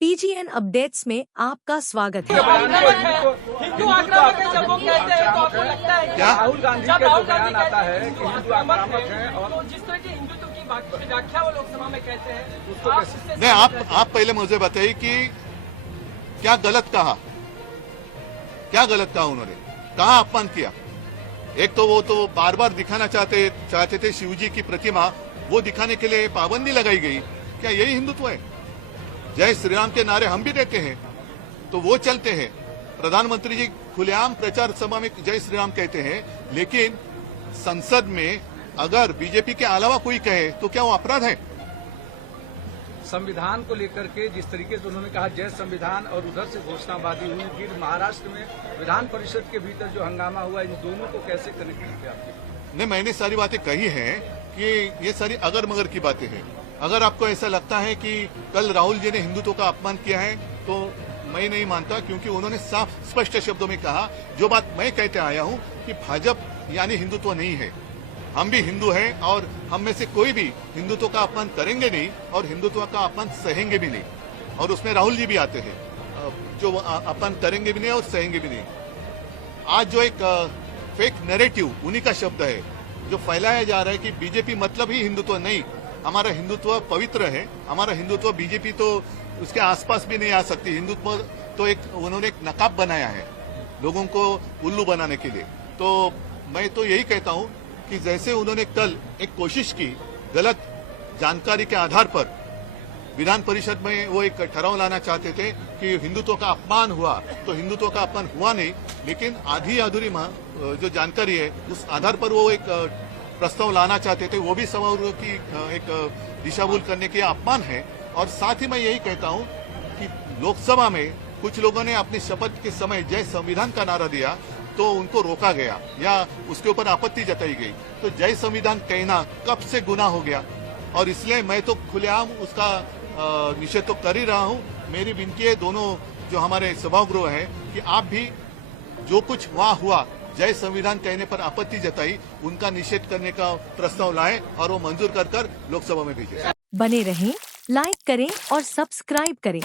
PGN updates में आपका स्वागत है। हिंदू आक्रामक है जब वो कहते हैं तो आपको लगता है कि राहुल गांधी जब का राहुल जो गांधी बयान आता है कहते कि हैं हिंदू आक्रामक है और तो जिस तरह की हिंदुत्व की व्याख्या वो लोकसभा में कहते हैं उसको आप कैसे- इससे नहीं, सहमत हैं? आप पहले मुझे बताइए कि क्या गलत कहा, क्या गलत कहा उन्होंने, कहा अपमान किया। एक तो वो तो बार बार दिखाना चाहते थे शिवजी की प्रतिमा, वो दिखाने के लिए पाबंदी लगाई गई। क्या यही हिंदुत्व है? जय श्री राम के नारे हम भी देते हैं तो वो चलते हैं। प्रधानमंत्री जी खुलेआम प्रचार सभा में जय श्री राम कहते हैं, लेकिन संसद में अगर बीजेपी के अलावा कोई कहे तो क्या वो अपराध है? संविधान को लेकर के जिस तरीके से उन्होंने कहा जय संविधान और उधर से घोषणाबाजी हुई, फिर महाराष्ट्र में विधान परिषद के भीतर जो हंगामा हुआ, इन दोनों को कैसे कनेक्ट करते आप? नहीं, मैंने सारी बातें कही हैं कि ये सारी अगर मगर की बातें हैं। अगर आपको ऐसा लगता है कि कल राहुल जी ने हिंदुत्व का अपमान किया है तो मैं नहीं मानता, क्योंकि उन्होंने साफ स्पष्ट शब्दों में कहा जो बात मैं कहते आया हूं कि भाजपा यानी हिंदुत्व नहीं है। हम भी हिंदू हैं और हम में से कोई भी हिंदुत्व का अपमान करेंगे नहीं और हिंदुत्व का अपमान सहेंगे भी नहीं, और उसमें राहुल जी भी आते हैं जो अपमान करेंगे भी नहीं और सहेंगे भी नहीं। आज जो एक फेक नैरेटिव उन्हीं का शब्द है जो फैलाया जा रहा है कि बीजेपी मतलब ही हिंदुत्व नहीं, हमारा हिंदुत्व पवित्र है, हमारा हिंदुत्व बीजेपी तो उसके आसपास भी नहीं आ सकती। हिंदुत्व तो एक उन्होंने एक नकाब बनाया है लोगों को उल्लू बनाने के लिए। तो मैं तो यही कहता हूं कि जैसे उन्होंने कल एक कोशिश की गलत जानकारी के आधार पर विधान परिषद में वो एक ठहराव लाना चाहते थे कि हिंदुत्व का अपमान हुआ, तो हिंदुत्व का अपमान हुआ नहीं, लेकिन आधी अधूरी जो जानकारी है उस आधार पर वो एक प्रस्ताव लाना चाहते थे, वो भी सभागृह की एक दिशाभूल करने के अपमान है। और साथ ही मैं यही कहता हूं कि लोकसभा में कुछ लोगों ने अपनी शपथ के समय जय संविधान का नारा दिया तो उनको रोका गया या उसके ऊपर आपत्ति जताई गई। तो जय संविधान कहना कब से गुनाह हो गया, और इसलिए मैं तो खुलेआम उसका निषेध तो कर ही रहा हूं। मेरी विनती है दोनों जो हमारे सभागृह है कि आप भी जो कुछ वहां हुआ जय संविधान कहने पर आपत्ति जताई, उनका निषेध करने का प्रस्ताव लाएं और वो मंजूर कर लोकसभा में भेजें। बने रहें, लाइक करें और सब्सक्राइब करें।